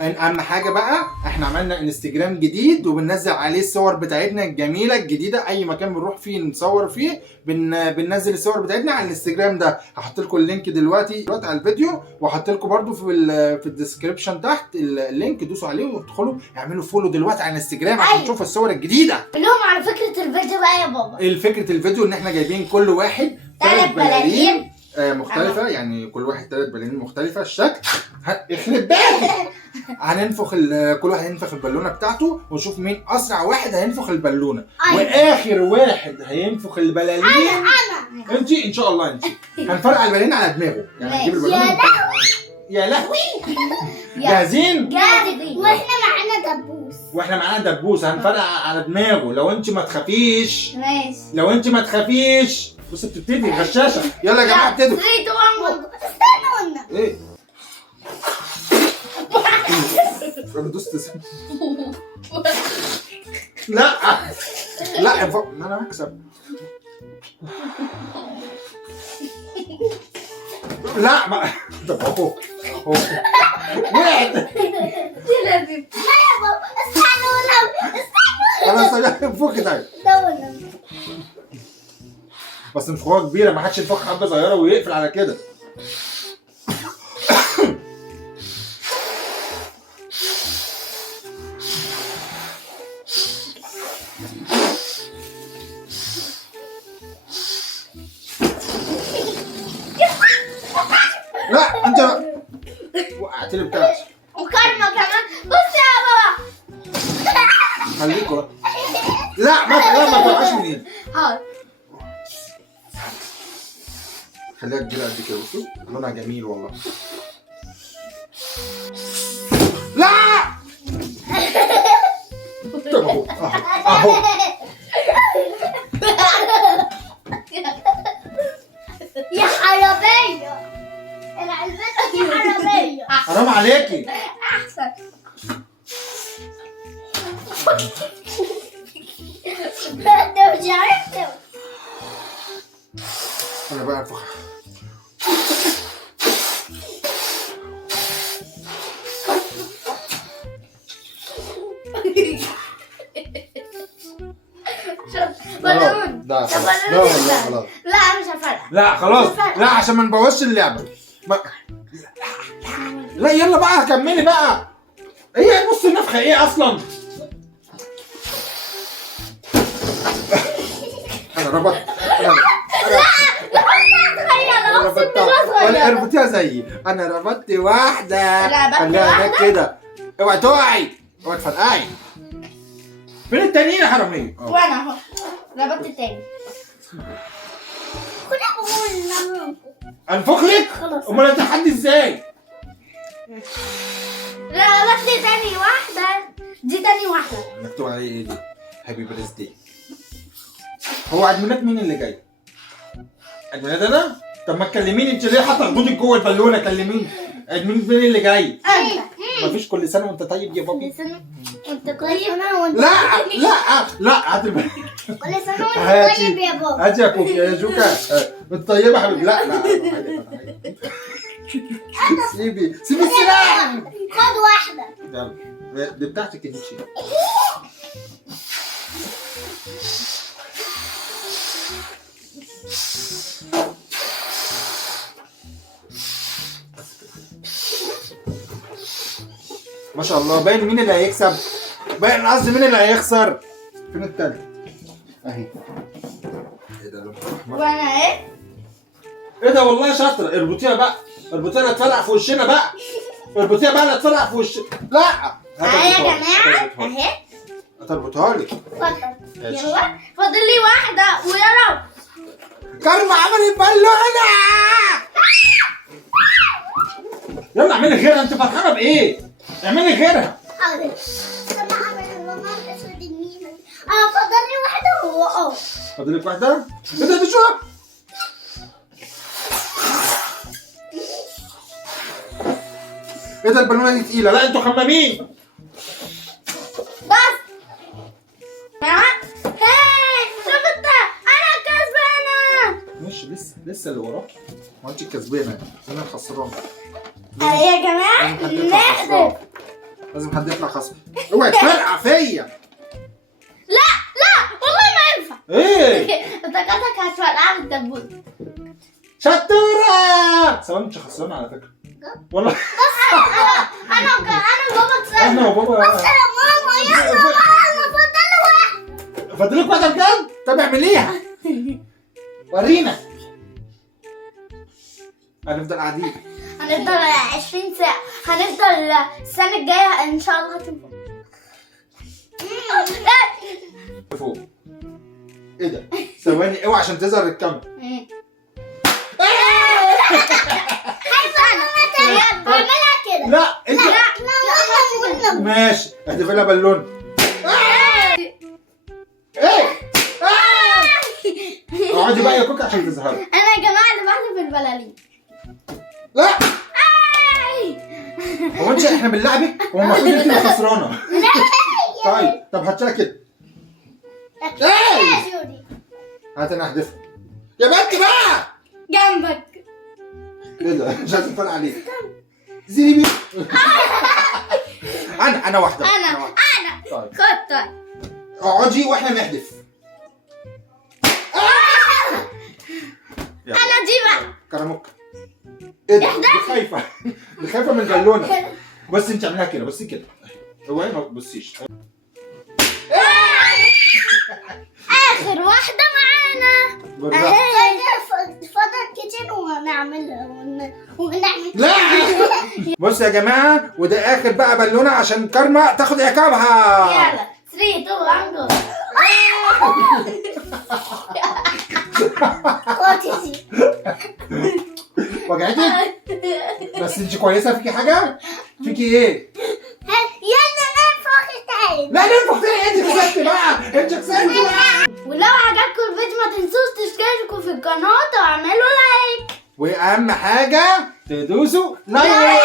اهم حاجه بقى احنا عملنا انستجرام جديد وبننزل عليه الصور بتاعتنا الجميله الجديده. اي مكان بنروح فيه نصور فيه بننزل الصور بتاعتنا على الانستجرام ده. هحط لكم اللينك دلوقتي على الفيديو، وهحط لكم برده في الديسكربشن تحت اللينك. دوسوا عليه وادخلوا اعملوا فولو دلوقتي على الانستجرام عشان تشوفوا الصور الجديده. قول لهم على فكره الفيديو بقى يا بابا. فكره الفيديو ان احنا جايبين كل واحد 3 بلالين مختلفة، يعني كل واحد 3 بلالين مختلفة الشكل. يخرب بالك. هننفخ كل واحد هينفخ البالونة بتاعته ونشوف مين أسرع واحد هينفخ البالونة. وآخر واحد هينفخ البلالين أنا أنت إن شاء الله. أنت هنفرقع البلالين على دماغه، يعني هنجيب البالونة. يا لهوي. جاهزين؟ جاهزين. واحنا معانا دبوس. هنفرقع على دماغه. لو أنت ما تخافيش. ماشي. لو أنت ما تخافيش. بص بتبتدي غشاشة. يلا يا جماعة ابتدوا. 3 2 1 استنوا. ايه؟ انا دوست. لا لا انا هكسب. لا ما طب اهو وقعت. لا يا بابا استنوا. انا انفخي طيب. بس انفخوها كبيره، ما حدش ينفخ حبه صغيره ويقفل على كده. لا انت وقعت لي بتاعتي. وكارما كمان. بص يا بابا. خليكوا لا ما تقعش من ايدي. حاضر. خليها كبيرة قد كده. بصوا لونها جميل والله. لا طب اهو يا حرامية. العلبة دي حرامية. حرام عليكي. احسن. انت مش عارف. انا بقى انفخ. بالون. لا خلاص. لا مش هفرق. لا خلاص. لا عشان ما نبوظش اللعبة. لا يلا بقى كملي بقى. ايه بص النفخة ايه اصلا. انا ربطت. انا اربطيها زيي. انا ربطت واحدة. خليها هناك كده. اوعي تقعي. اوعي تفرقعي. فين التانيين يا حرامية؟ وانا اهو ربطت التاني. انفخ لك؟ امال التحدي ازاي؟ ربطت تاني واحدة. دي تاني واحدة. مكتوب عليه ايه دي؟ هابي بريس داي. هو عيد ميلاد مين اللي جاي؟ عيد ميلاد انا؟ طب ما تكلميني انت ليه حاطه خدودك جوه البالونه؟ كلميني. عيد ميلاد مين اللي جاي؟ انت. مفيش كل سنه وانت طيب يا بابي. كل سنة وانت طيب. لا هات كل سنة وانت طيب يا بابا. هات يا كوكي يا جوكا. انت طيبه يا حبيبي. لا سيبي السلاح. خد واحدة. يلا دي بتاعتك انت. ما شاء الله. باين مين اللي هيكسب. باين قصدي مين اللي هيخسر. فين التاني؟ اهي. ايه ده لونها احمر. وانا ايه ده والله شاطره. اربطيها بقى. اربطيها لا تفرقع في وشنا بقى. اربطيها بقى لا تفرقع في وشنا. لا تعالى يا جماعة اهي. هتربطها لي. اتفضل. يلا فاضل لي واحدة ويا رب. كارما عملت بالونة. يلا اعملي غيرها. انت فرحانة بايه؟ اعملي غيرها. حاضر. انا اعمل اللون الاسود النيلي. فاضل لي واحدة وهو فاضل لك واحدة؟ ايه ده بشوف؟ ايه ده البالونة دي تقيلة. لا انتوا خمامين. بس. شوف انت انا كسبانة. ماشي لسه اللي وراك. ما انت كسبانة انا الخسران. يا جماعة نحذف. لازم حد يطلع خصم. اوعي تفرقع فيا. لا والله ما ينفع. ايه افتكرتك هتفرقع بالدبوس. شطورة. ثواني مش خسران على فكرة والله. انا وبابا كسبنا. احنا وبابا. ماما يلا ماما فضل واحد. فاضلك واحدة بجد؟ طب اعمليها ورينا. هنفضل قاعدين. هنفضل 20 ساعة. هنفضل السنة الجاية ان شاء الله هتنفع. فوق. ايه ده؟ ثواني اوعى عشان تظهر الكاميرا. بعملها كده. لا انت لا ماشي احذفي لها بالون. ايه اقعدي بقى يا كوكا عشان تظهري. انا يا جماعة اللي بحذف البلالين. لا هو انت احنا بنلعبك؟ هو المفروض انت اللي خسرانه. طيب طب هاتشيها كده. هات انا احذفها يا بنت بقى. جنبك. ايه ده؟ مش عايز اتفرج عليك. زيبي. انا واحده. انا طيب خد طيب. اقعدي واحنا نحذف. يلا. انا دي بقى. كرموك. ايه ده؟ دي خايفه. دي خايفه من البالونه. بصي انت اعمليها كده. بصي كده. هو ما تبصيش. اخر واحدة معانا. بالراحه. فضل كتير ونعملها ونعمل. لا بص يا جماعه وده اخر بقى بالونه عشان كارما تاخد عقابها. يلا 3 2 1 جو. وجعتك؟ بس انت كويسه فيكي حاجه؟ فيكي ايه؟ يلا ننفخ تاني. لا ننفخ تاني. انت كسبتي بقى. انت كسبتي بقى. ولو عجبكم الفيديو ما تنسوش تشتركوا في القناة وعملوا لايك. واهم حاجه تدوسوا لايك.